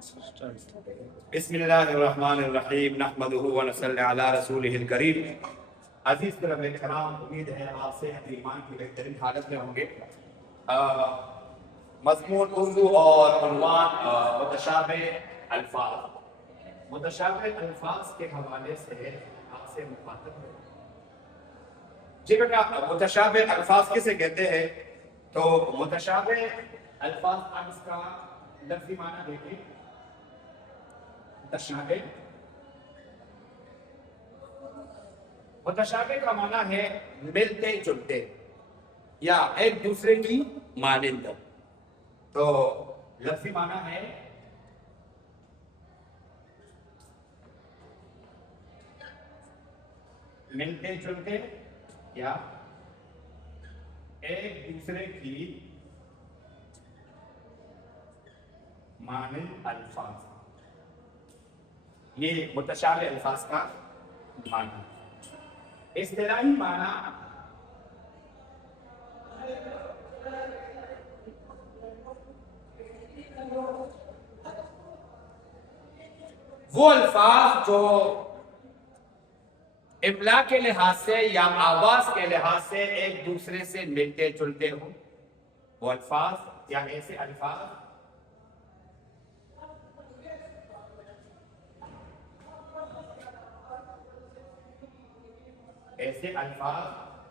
بسم اللہ الرحمن الرحیم نحمدہ ونصلی علی رسولہ الکریم۔ عزیز طلبہ کرام، امید ہے آپ سے اپنے ایمان کی بہترین حالت میں ہوں گے۔ مضمون اردو اور عنوان متشابہ الفاظ۔ متشابہ الفاظ کے حوالے سے آپ سے مخاطب ہے۔ جی بیٹا، متشابہ الفاظ کسے کہتے ہیں؟ تو متشابہ الفاظ، آپ اس کا لفظی معنی دیکھیں۔ متشابہ کا معنی ہے ملتے جلتے یا ایک دوسرے کی مانند۔ تو لفظی معنی ہے ملتے جلتے یا ایک دوسرے کی مانند الفاظ۔ یہ متشابہ الفاظ کا معنی۔ اصطلاحی معنی وہ الفاظ جو املا کے لحاظ سے یا آواز کے لحاظ سے ایک دوسرے سے ملتے جلتے ہوں، وہ الفاظ یا ایسے الفاظ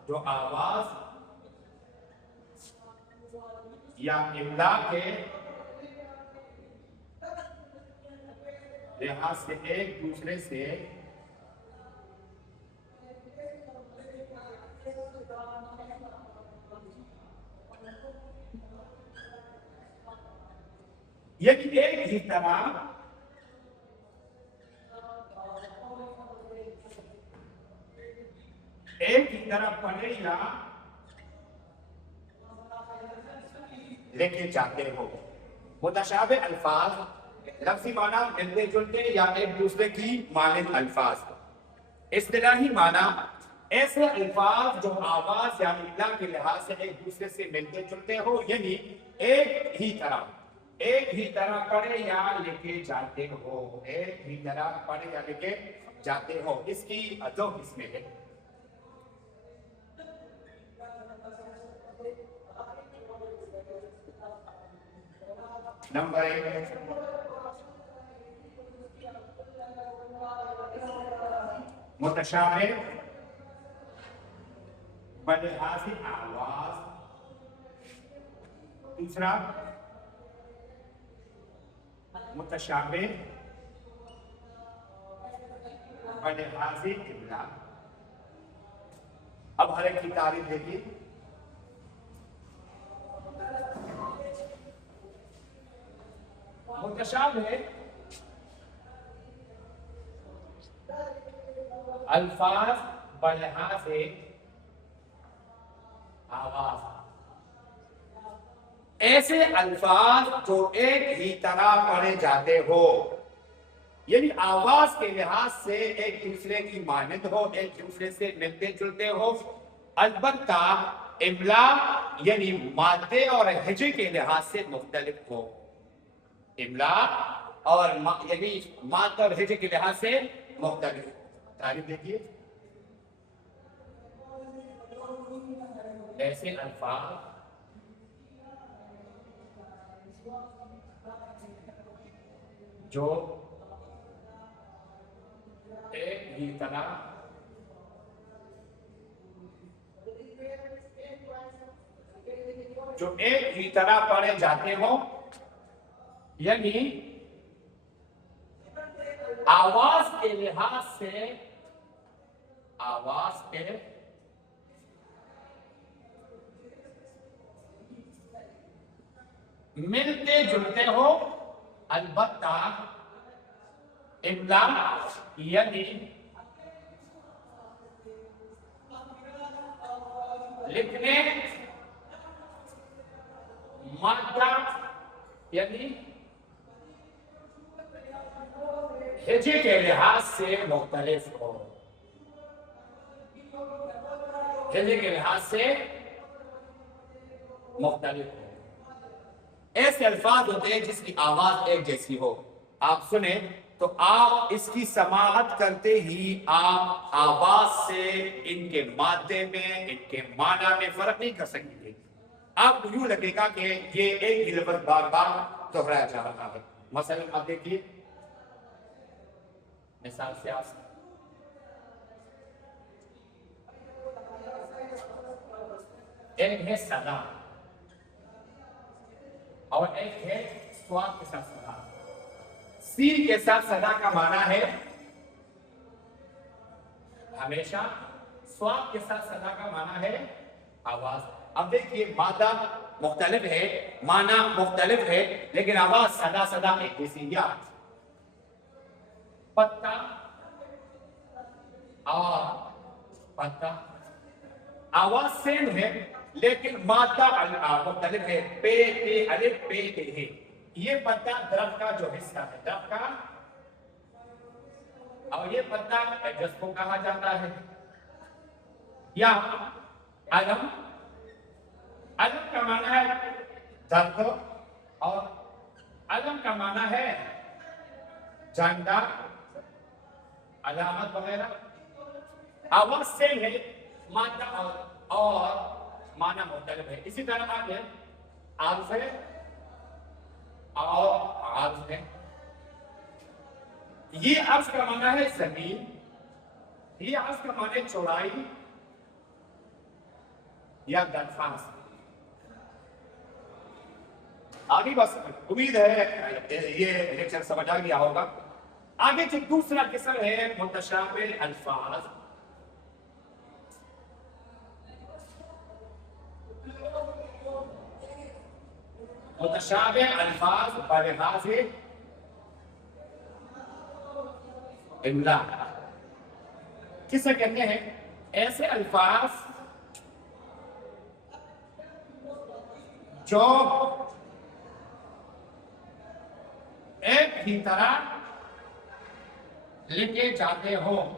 جو آواز یا املا کے لحاظ سے ایک دوسرے سے یعنی ایک ہی طرح پڑھے یا لکھے جاتے ہو۔ متشابہ الفاظ لفظی معنی ملتے جلتے یا ایک دوسرے کی مانند الفاظ۔ اصطلاحی معنی ایسے الفاظ جو آواز یا املا کے لحاظ سے ایک دوسرے سے ملتے جلتے ہو، یعنی ایک ہی طرح پڑھے یا لکھے جاتے ہو۔ ایک ہی طرح پڑھے یا لکھے جاتے ہو۔ اس کی دو قسمیں ہیں۔ نمبر 1، متشابہ بلحاظ آواز۔ دوسرا، متشابہ بلحاظ املا۔ اب ہر ایک کی تعریف دیکھیے۔ متشابہ الفاظ بلحاظ آواز، ایسے الفاظ جو ایک ہی طرح پڑھے جاتے ہو، یعنی آواز کے لحاظ سے ایک دوسرے کی مانند ہو، ایک دوسرے سے ملتے جلتے ہو، البتہ املا یعنی مادے اور لہجے کے لحاظ سے مختلف ہو۔ املا اور یعنی مادہ اور لہجے کے لحاظ سے مختلف ہو۔ تعریف دیکھیے۔ ایسے الفاظ جو ایک ہی طرح پڑھے جاتے ہوں، یعنی آواز کے لحاظ سے آواز کے ملتے جلتے ہو، البتہ املا یعنی لکھنے، مادہ یعنی لہجے کے لحاظ سے مختلف ہو۔ لہجے کے لحاظ سے مختلف ہو۔ ایسے الفاظ ہوتے ہیں جس کی آواز ایک جیسی ہو، آپ سنیں تو آپ اس کی سماعت کرتے ہی آپ آواز سے ان کے مادے میں ان کے معنی میں فرق نہیں کر سکیں گے. آپ کو یوں لگے گا کہ یہ ایک ہی لفظ بار بار دہرایا جا رہا ہے. مثلا آپ دیکھیے مثال سے آپ ایک ہے صدا اور ایک ہے سواد کے ساتھ صدا. سین کے ساتھ صدا کا معنی ہے ہمیشہ، سواد کے ساتھ صدا کا معنی ہے آواز. اب دیکھیے مادہ مختلف ہے، معنی مختلف ہے، لیکن آواز صدا صدا ایک جیسی. یا پتا اور پتا آواز سیم ہے لیکن مادہ مختلف ہے. پے تے الف پے تے ہے. یہ پتا درخت کا جو حصہ ہے درخت کا، اور یہ پتا جس کو کہا جاتا ہے. یا علم، علم کا معنی ہے درخت اور علم کا معنی ہے جھنڈا، علامت وغیرہ. آواز سیم ہے، مادہ اور معنی مختلف ہے. اسی طرح آگے عرض ہے اور عرض ہے. یہ عرض کا معنی ہے زمین، یہ عرض کا معنی چوڑائی یا درخواست. آگے بس امید ہے یہ لیکچر سمجھ آ گیا ہوگا. آگے جو دوسرا قسم ہے متشابہ الفاظ. متشابہ الفاظ بلحاظ املا کسے کہتے ہیں؟ ایسے الفاظ جو ایک ہی طرح لکھے جاتے ہوں،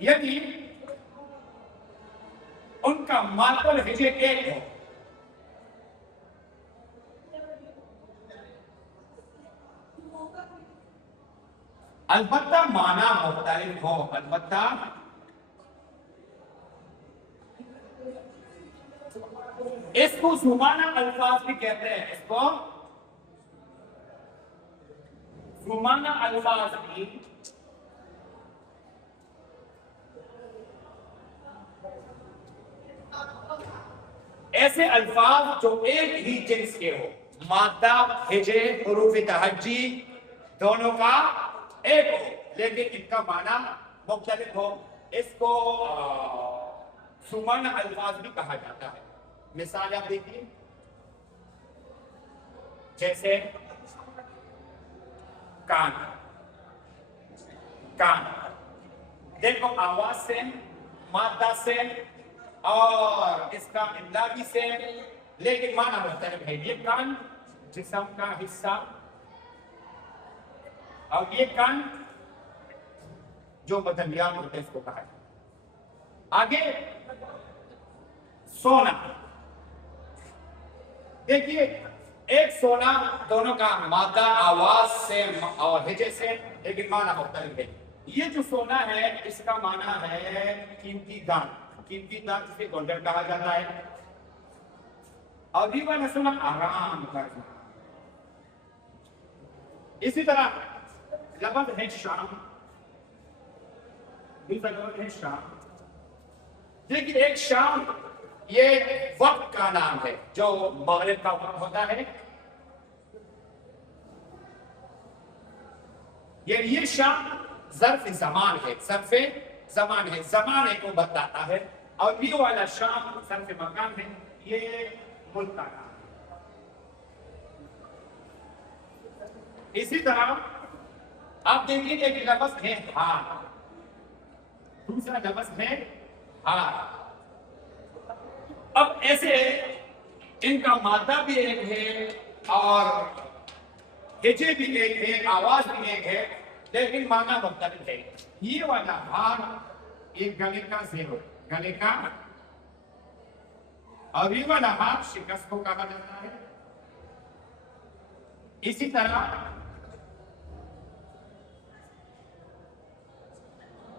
یعنی ان کا ماخذ ہجے ایک ہو. البتہ معنی مختلف ہو. البتہ اس کو زمانہ الفاظ بھی کہتے ہیں. اس کو زمانہ الفاظ بھی ایسے الفاظ جو ایک ہی جنس کے ہو، مادہ ہجے حروف تہجی دونوں کا ایک ہو لیکن ان کا معنی مختلف ہو. اس کو زمانہ الفاظ بھی کہا جاتا ہے. مثال آپ دیکھیے جیسے کان. کان دیکھو آواز سے، مادہ سے اور اس کا املا بھی سے، لیکن معنی مختلف ہے. یہ کان جسم کا حصہ اور یہ کان جو بدنیات ہوتے ہیں اس کو کہا جاتا ہے. آگے سونا. دیکھیے ایک سونا دونوں کا مادہ آواز سے اور ہجے سے، لیکن معنی مختلف ہے. یہ جو سونا ہے اس کا معنی ہے قیمتی دان. قیمتی دان جسے گولڈن کہا جاتا ہے. اور ریوا نے سنا آرام کرنا. اسی طرح لفظ ہے شام. دوسرا لفظ ہے شام. دیکھیے ایک شام یہ وقت کا نام ہے جو مغرب کا وقت ہوتا ہے. یہ شام ظرف زمان ہے، ظرف زمان ہے، زمانے کو بتاتا ہے. اور یہ والا شام ظرف مکان ہے، یہ ملک کا نام ہے. اسی طرح آپ دیکھیے کہ لفظ ہے ہار. دوسرا لفظ ہے ہار. اب ایسے ان کا مادہ بھی ایک ہے اور ہجے بھی ایک ہے، آواز بھی ایک ہے، لیکن معنی مختلف ہے. یہ والا ہار ایک گلے کا زیور، گلے کا، اور یہ والا ہار شکست کو کہا جاتا ہے. اسی طرح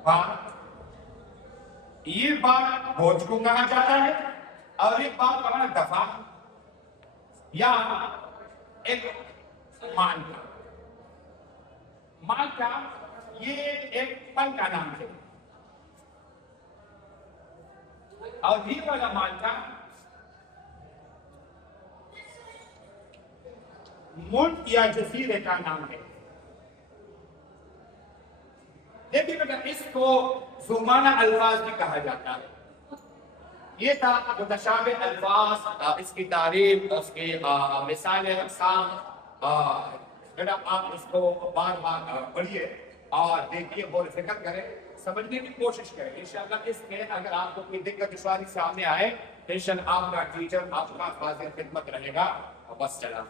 بار، یہ بار بوجھ کو کہا جاتا ہے، اور ایک بار کا معنی دفع یا ایک مان کا، مان کا یہ ایک پن کا نام ہے، اور یہ والا مان کا ملک یا جزیرے کا نام ہے۔ لیکن اگر اس کو زمانہ الفاظ بھی کہا جاتا ہے، یہ تھا متشابہ الفاظ، اس کی تعریف، اس کی مثال اقسام، جناب آپ اس کو بار بار پڑھیے اور دیکھیے، غور و فکر کریں، سمجھنے کی کوشش کریں۔ انشاءاللہ اس میں اگر آپ کو کوئی دقت دشواری سامنے آئے، انشاءاللہ آپ کا ٹیچر آپ کا حاضر خدمت رہے گا۔ بس چلا۔